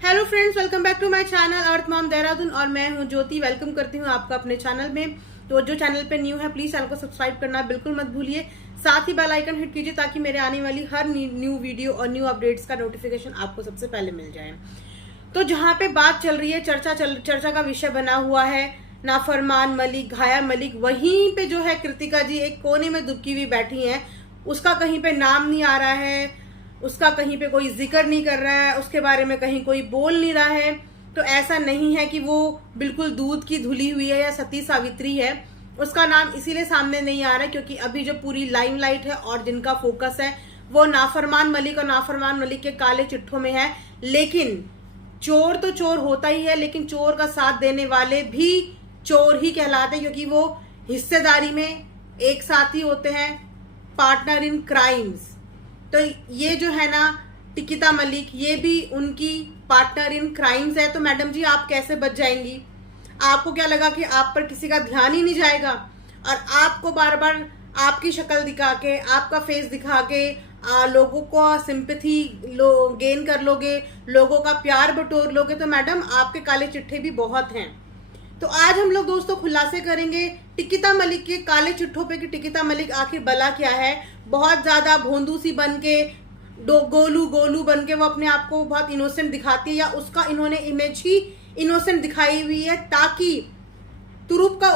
Hello friends, welcome back to my channel earth mom Dehradun और मैं हूं ज्योति। वेलकम करती हूं आपका अपने चैनल में। तो जो चैनल पे न्यू है प्लीज चैनल को सब्सक्राइब करना बिल्कुल मत भूलिए। साथ ही बेल आइकन हिट कीजिए ताकि मेरे आने वाली हर न्यू वीडियो और न्यू अपडेट्स का नोटिफिकेशन आपको सबसे पहले मिल जाए। तो जहाँ पे बात चल रही है, चर्चा का विषय बना हुआ है नाफरमान मलिक, घायल मलिक, वहीं पे जो है कृतिका जी एक कोने में दुबकी हुई बैठी हैं। उसका कहीं पे नाम नहीं आ रहा है, उसका कहीं पे कोई जिक्र नहीं कर रहा है, उसके बारे में कहीं कोई बोल नहीं रहा है। तो ऐसा नहीं है कि वो बिल्कुल दूध की धुली हुई है या सती सावित्री है। उसका नाम इसीलिए सामने नहीं आ रहा है क्योंकि अभी जो पूरी लाइमलाइट है और जिनका फोकस है वो नाफरमान मलिक और नाफरमान मलिक के काले चिट्ठों में है। लेकिन चोर तो चोर होता ही है, लेकिन चोर का साथ देने वाले भी चोर ही कहलाते हैं क्योंकि वो हिस्सेदारी में एक साथ ही होते हैं, पार्टनर इन क्राइम्स। तो ये जो है ना टिकिता मलिक, ये भी उनकी पार्टनर इन क्राइम्स है। तो मैडम जी आप कैसे बच जाएंगी? आपको क्या लगा कि आप पर किसी का ध्यान ही नहीं जाएगा और आपको बार बार आपकी शक्ल दिखा के, आपका फेस दिखा के लोगों को सिंपैथी गेन कर लोगे, लोगों का प्यार बटोर लोगे? तो मैडम आपके काले चिट्ठे भी बहुत हैं। तो आज हम लोग दोस्तों खुलासे करेंगे टिकिता मलिक के काले चिट्ठों पे कि टिकिता मलिक आखिर बला क्या है। बहुत ज्यादा भोंदू सी बन के, गोलू बन के वो अपने आप को बहुत इनोसेंट दिखाती है, या उसका इन्होंने इमेज ही इनोसेंट दिखाई हुई है ताकि तुरुप का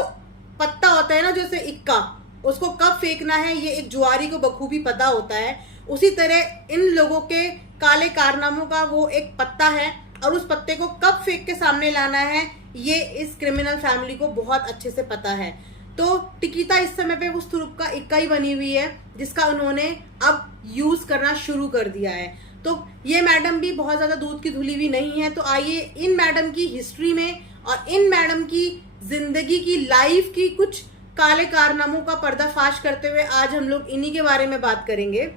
पत्ता होता है ना जैसे इक्का, उसको कब फेंकना है ये एक जुआरी को बखूबी पता होता है। उसी तरह इन लोगों के काले कारनामों का वो एक पत्ता है और उस पत्ते को कब फेंक के सामने लाना है ये इस क्रिमिनल फैमिली को बहुत अच्छे से पता है। तो टिकिता इस समय पे उस तुरुप का इक्का ही बनी हुई है जिसका उन्होंने अब यूज करना शुरू कर दिया है। तो ये मैडम भी बहुत ज्यादा दूध की धुली हुई नहीं है। तो आइए इन मैडम की हिस्ट्री में और इन मैडम की जिंदगी की, लाइफ की कुछ काले कारनामों का पर्दाफाश करते हुए आज हम लोग इन्हीं के बारे में बात करेंगे।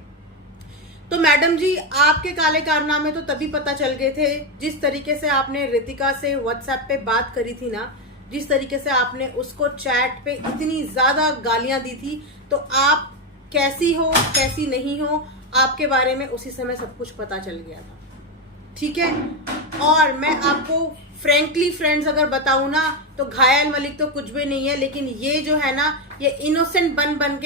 तो मैडम जी आपके काले कारनामे तो तभी पता चल गए थे जिस तरीके से आपने रितिका से व्हाट्सएप पे बात करी थी ना, जिस तरीके से आपने उसको चैट पे इतनी ज्यादा गालियां दी थी। तो आप कैसी हो कैसी नहीं हो आपके बारे में उसी समय सब कुछ पता चल गया था, ठीक है। और मैं आपको फ्रेंकली फ्रेंड्स अगर बताऊं ना तो घायल मलिक तो कुछ भी नहीं है, लेकिन ये जो है ना ये इनोसेंट बन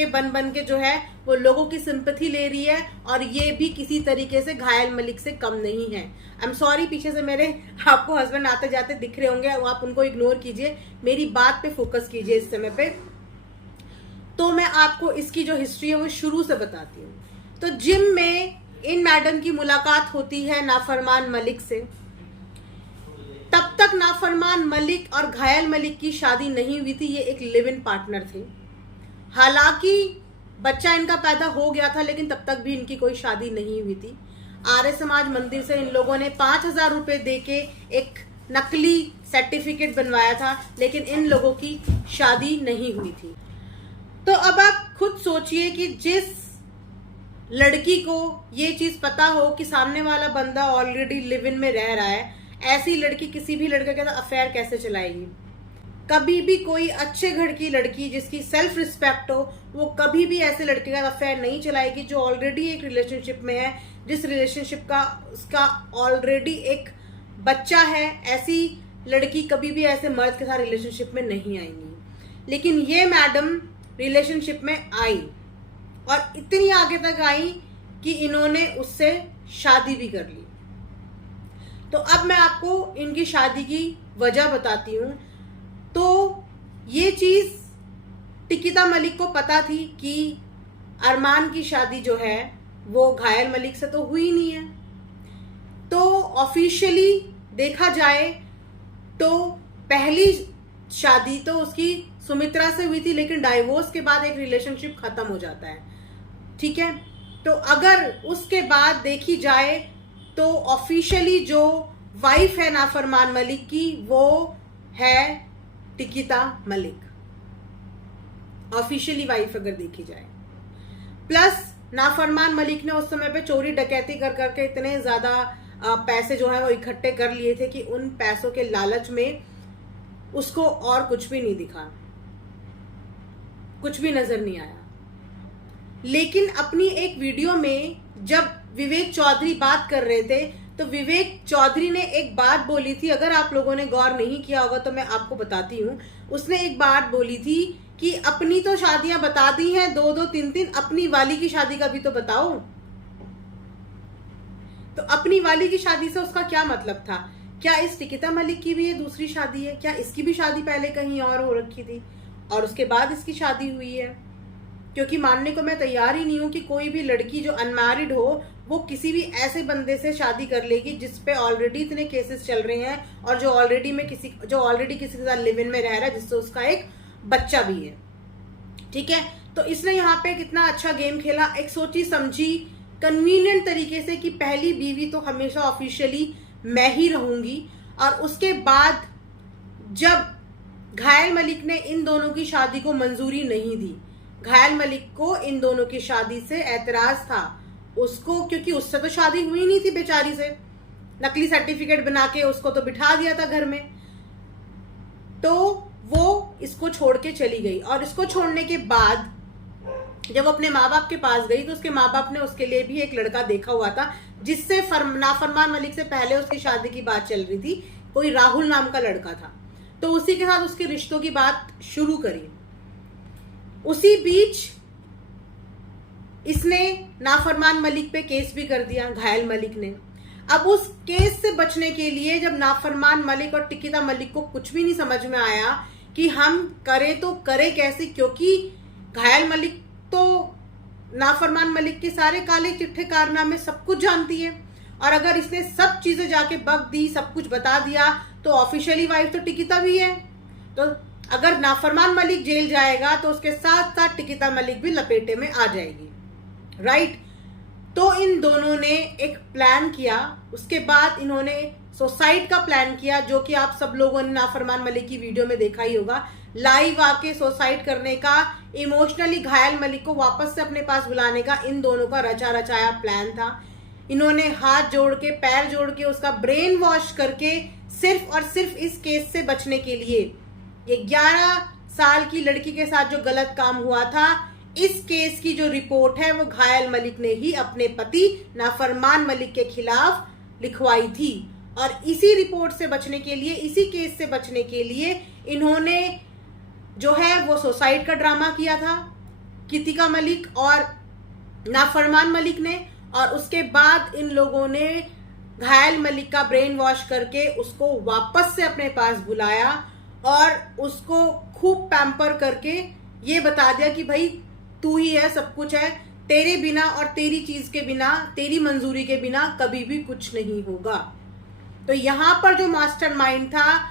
के जो है वो लोगों की सिंपैथी ले रही है और ये भी किसी तरीके से घायल मलिक से कम नहीं है। आई एम सॉरी, पीछे से मेरे आपको हस्बैंड आते जाते दिख रहे होंगे, वो आप उनको इग्नोर कीजिए, मेरी बात पे फोकस कीजिए इस समय पे। तो मैं आपको इसकी जो हिस्ट्री है वो शुरू से बताती हूँ। तो जिम में इन मैडम की मुलाकात होती है नाफरमान मलिक से। तब तक नाफरमान मलिक और घायल मलिक की शादी नहीं हुई थी, ये एक लिव इन पार्टनर थे। हालांकि बच्चा इनका पैदा हो गया था लेकिन तब तक भी इनकी कोई शादी नहीं हुई थी। आर्य समाज मंदिर से इन लोगों ने 5,000 रुपए देके एक नकली सर्टिफिकेट बनवाया था, लेकिन इन लोगों की शादी नहीं हुई थी। तो अब आप खुद सोचिए कि जिस लड़की को ये चीज पता हो कि सामने वाला बंदा ऑलरेडी लिव इन में रह रहा है, ऐसी लड़की किसी भी लड़के के साथ अफेयर कैसे चलाएगी? कभी भी कोई अच्छे घर की लड़की जिसकी सेल्फ रिस्पेक्ट हो वो कभी भी ऐसे लड़के का अफेयर नहीं चलाएगी जो ऑलरेडी एक रिलेशनशिप में है, जिस रिलेशनशिप का उसका ऑलरेडी एक बच्चा है। ऐसी लड़की कभी भी ऐसे मर्द के साथ रिलेशनशिप में नहीं आएंगी। लेकिन ये मैडम रिलेशनशिप में आई और इतनी आगे तक आई कि इन्होंने उससे शादी भी कर ली। तो अब मैं आपको इनकी शादी की वजह बताती हूँ। तो ये चीज टिकिता मलिक को पता थी कि अरमान की शादी जो है वो घायल मलिक से तो हुई नहीं है। तो ऑफिशियली देखा जाए तो पहली शादी तो उसकी सुमित्रा से हुई थी, लेकिन डाइवोर्स के बाद एक रिलेशनशिप खत्म हो जाता है, ठीक है। तो अगर उसके बाद देखी जाए तो ऑफिशियली जो वाइफ है नाफरमान मलिक की वो है टिकिता मलिक, ऑफिशियली वाइफ अगर देखी जाए। प्लस नाफरमान मलिक ने उस समय पे चोरी डकैती कर करके इतने ज्यादा पैसे जो है वो इकट्ठे कर लिए थे कि उन पैसों के लालच में उसको और कुछ भी नहीं दिखा, कुछ भी नजर नहीं आया। लेकिन अपनी एक वीडियो में जब विवेक चौधरी बात कर रहे थे तो विवेक चौधरी ने एक बात बोली थी, अगर आप लोगों ने गौर नहीं किया होगा तो मैं आपको बताती हूँ। उसने एक बात बोली थी कि अपनी तो शादियां बता दी हैं, 2-2 3-3, अपनी वाली की शादी का भी तो बताओ। तो अपनी वाली की शादी से उसका क्या मतलब था? क्या इस टिकिता मलिक की भी ये दूसरी शादी है? क्या इसकी भी शादी पहले कहीं और हो रखी थी और उसके बाद इसकी शादी हुई है? क्योंकि मानने को मैं तैयार ही नहीं हूं कि कोई भी लड़की जो अनमैरिड हो वो किसी भी ऐसे बंदे से शादी कर लेगी जिस पे ऑलरेडी इतने केसेस चल रहे हैं और जो ऑलरेडी किसी के साथ लिव इन में रह रहा है, जिससे उसका एक बच्चा भी है। ठीक है, तो इसने यहाँ पे कितना अच्छा गेम खेला, एक सोची समझी कन्वीनियंट तरीके से कि पहली बीवी तो हमेशा ऑफिशियली मैं ही रहूंगी। और उसके बाद जब घायल मलिक ने इन दोनों की शादी को मंजूरी नहीं दी, घायल मलिक को इन दोनों की शादी से ऐतराज था उसको, क्योंकि उससे तो शादी हुई नहीं थी बेचारी से, नकली सर्टिफिकेट बना के उसको तो बिठा दिया था घर में। तो वो इसको छोड़ के चली गई और इसको छोड़ने के बाद जब वो अपने माँ बाप के पास गई तो उसके माँ बाप ने उसके लिए भी एक लड़का देखा हुआ था जिससे नाफरमान मलिक से पहले उसकी शादी की बात चल रही थी, कोई राहुल नाम का लड़का था। तो उसी के साथ उसके रिश्तों की बात शुरू करी। उसी बीच इसने नाफरमान मलिक पे केस भी कर दिया घायल मलिक ने। अब उस केस से बचने के लिए जब नाफरमान मलिक और टिकिता मलिक को कुछ भी नहीं समझ में आया कि हम करें तो करें कैसे, क्योंकि घायल मलिक तो नाफरमान मलिक के सारे काले चिट्ठे कारनामे सब कुछ जानती है, और अगर इसने सब चीजें जाके बक दी, सब कुछ बता दिया, तो ऑफिशियली वाइफ तो टिकिता भी है। तो अगर नाफरमान मलिक जेल जाएगा तो उसके साथ साथ टिकिता मलिक भी लपेटे में आ जाएगी, राइट। तो इन दोनों ने एक प्लान किया। उसके बाद इन्होंने सुसाइड का प्लान किया, जो कि आप सब लोगों ने नाफरमान मलिक की वीडियो में देखा ही होगा। लाइव आके सुसाइड करने का, इमोशनली घायल मलिक को वापस से अपने पास बुलाने का इन दोनों का रचा रचाया प्लान था। इन्होंने हाथ जोड़ के, पैर जोड़ के, उसका ब्रेन वॉश करके सिर्फ और सिर्फ इस केस से बचने के लिए, ये 11 साल की लड़की के साथ जो गलत काम हुआ था, इस केस की जो रिपोर्ट है वो घायल मलिक ने ही अपने पति नाफरमान मलिक के खिलाफ लिखवाई थी। और इसी रिपोर्ट से बचने के लिए, इसी केस से बचने के लिए इन्होंने जो है वो सुसाइड का ड्रामा किया था, कृतिका मलिक और नाफरमान मलिक ने। और उसके बाद इन लोगों ने घायल मलिक का ब्रेन वॉश करके उसको वापस से अपने पास बुलाया और उसको खूब पैम्पर करके ये बता दिया कि भाई तू ही है, सब कुछ है, तेरे बिना और तेरी चीज के बिना, तेरी मंजूरी के बिना कभी भी कुछ नहीं होगा। तो यहां पर जो मास्टरमाइंड था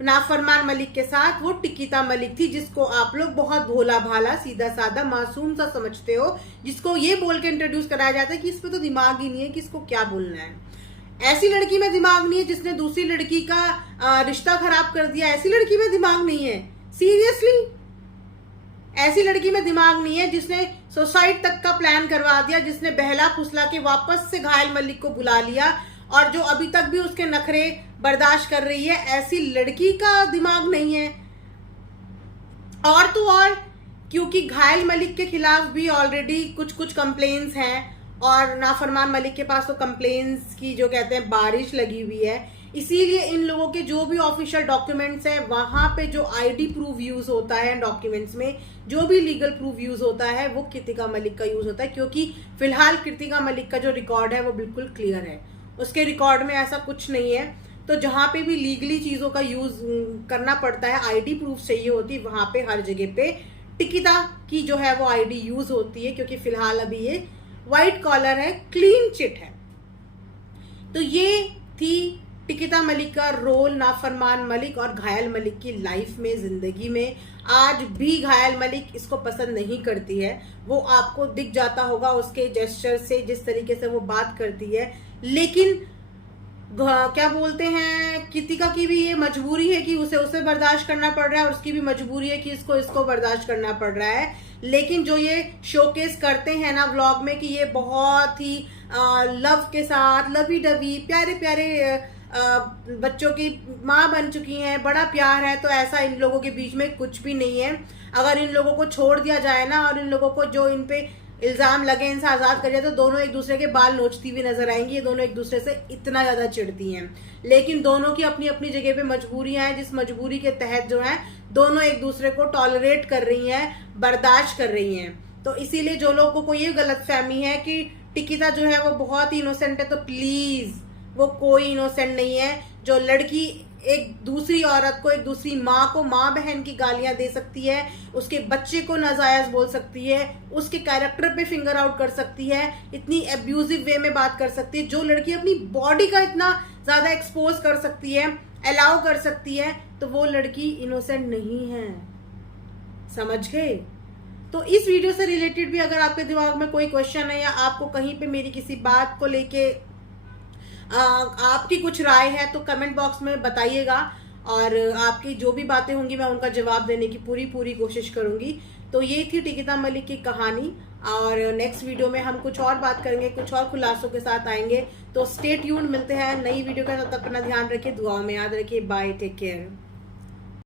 नाफरमान मलिक के साथ, वो टिकिता मलिक थी, जिसको आप लोग बहुत भोला भाला, सीधा साधा, मासूम सा समझते हो, जिसको ये बोल के इंट्रोड्यूस कराया जाता है कि इस पे तो दिमाग ही नहीं है कि इसको क्या बोलना है। ऐसी लड़की में दिमाग नहीं है जिसने दूसरी लड़की का रिश्ता खराब कर दिया, ऐसी लड़की में दिमाग नहीं है, सीरियसली। ऐसी लड़की में दिमाग नहीं है जिसने सुसाइड तक का प्लान करवा दिया, जिसने बहला फुसला के वापस से घायल मलिक को बुला लिया और जो अभी तक भी उसके नखरे बर्दाश्त कर रही है, ऐसी लड़की का दिमाग नहीं है। और तो और क्योंकि घायल मलिक के खिलाफ भी ऑलरेडी कुछ कंप्लेन्स हैं और नाफरमान मलिक के पास तो कंप्लेन्स की जो कहते हैं बारिश लगी हुई है, इसीलिए इन लोगों के जो भी ऑफिशियल डॉक्यूमेंट्स हैं वहां पे जो आईडी प्रूफ यूज होता है डॉक्यूमेंट्स में, जो भी लीगल प्रूफ यूज होता है वो कृतिका मलिक का यूज होता है, क्योंकि फिलहाल कृतिका मलिक का जो रिकॉर्ड है वो बिल्कुल क्लियर है, उसके रिकॉर्ड में ऐसा कुछ नहीं है। तो जहां पे भी लीगली चीजों का यूज करना पड़ता है, आईडी प्रूफ चाहिए होती है, वहां पे हर जगह पे टिकिता की जो है वो आईडी यूज होती है, क्योंकि फिलहाल अभी ये व्हाइट कॉलर है, क्लीन चिट है। तो ये थी टिकिता मलिक का रोल नाफरमान मलिक और घायल मलिक की लाइफ में, जिंदगी में। आज भी घायल मलिक इसको पसंद नहीं करती है, वो आपको दिख जाता होगा उसके जेस्चर से, जिस तरीके से वो बात करती है। लेकिन क्या बोलते हैं, कृतिका की भी ये मजबूरी है कि उसे बर्दाश्त करना पड़ रहा है और उसकी भी मजबूरी है कि इसको बर्दाश्त करना पड़ रहा है। लेकिन जो ये शोकेस करते हैं ना व्लॉग में कि ये बहुत ही लव के साथ, लवी डवी, प्यारे प्यारे बच्चों की माँ बन चुकी हैं, बड़ा प्यार है, तो ऐसा इन लोगों के बीच में कुछ भी नहीं है। अगर इन लोगों को छोड़ दिया जाए ना और इन लोगों को जो इन पे इल्जाम लगे, इनसे आजाद कर दिया तो दोनों एक दूसरे के बाल नोचती हुई नजर आएंगी। ये दोनों एक दूसरे से इतना ज्यादा चिढ़ती हैं, लेकिन दोनों की अपनी अपनी जगह पे मजबूरियां हैं, जिस मजबूरी के तहत जो है दोनों एक दूसरे को टॉलरेट कर रही हैं, बर्दाश्त कर रही हैं। तो इसीलिए जो लोगों को ये गलत फहमी है कि टिकिता जो है वो बहुत ही इनोसेंट है, तो प्लीज वो कोई इनोसेंट नहीं है। जो लड़की एक दूसरी औरत को, एक दूसरी माँ को, माँ बहन की गालियां दे सकती है, उसके बच्चे को नाजायज बोल सकती है, उसके कैरेक्टर पे फिंगर आउट कर सकती है, इतनी एब्यूजिव वे में बात कर सकती है, जो लड़की अपनी बॉडी का इतना ज्यादा एक्सपोज कर सकती है, अलाउ कर सकती है, तो वो लड़की इनोसेंट नहीं है। समझ गए? तो इस वीडियो से रिलेटेड भी अगर आपके दिमाग में कोई क्वेश्चन है या आपको कहीं पे मेरी किसी बात को लेके आपकी कुछ राय है तो कमेंट बॉक्स में बताइएगा, और आपकी जो भी बातें होंगी मैं उनका जवाब देने की पूरी कोशिश करूंगी। तो ये थी टिकिता मलिक की कहानी, और नेक्स्ट वीडियो में हम कुछ और बात करेंगे, कुछ और खुलासों के साथ आएंगे। तो स्टे ट्यून्ड, मिलते हैं नई वीडियो का। तब तक अपना ध्यान रखिए, दुआओं में याद रखिए। Bye, take care.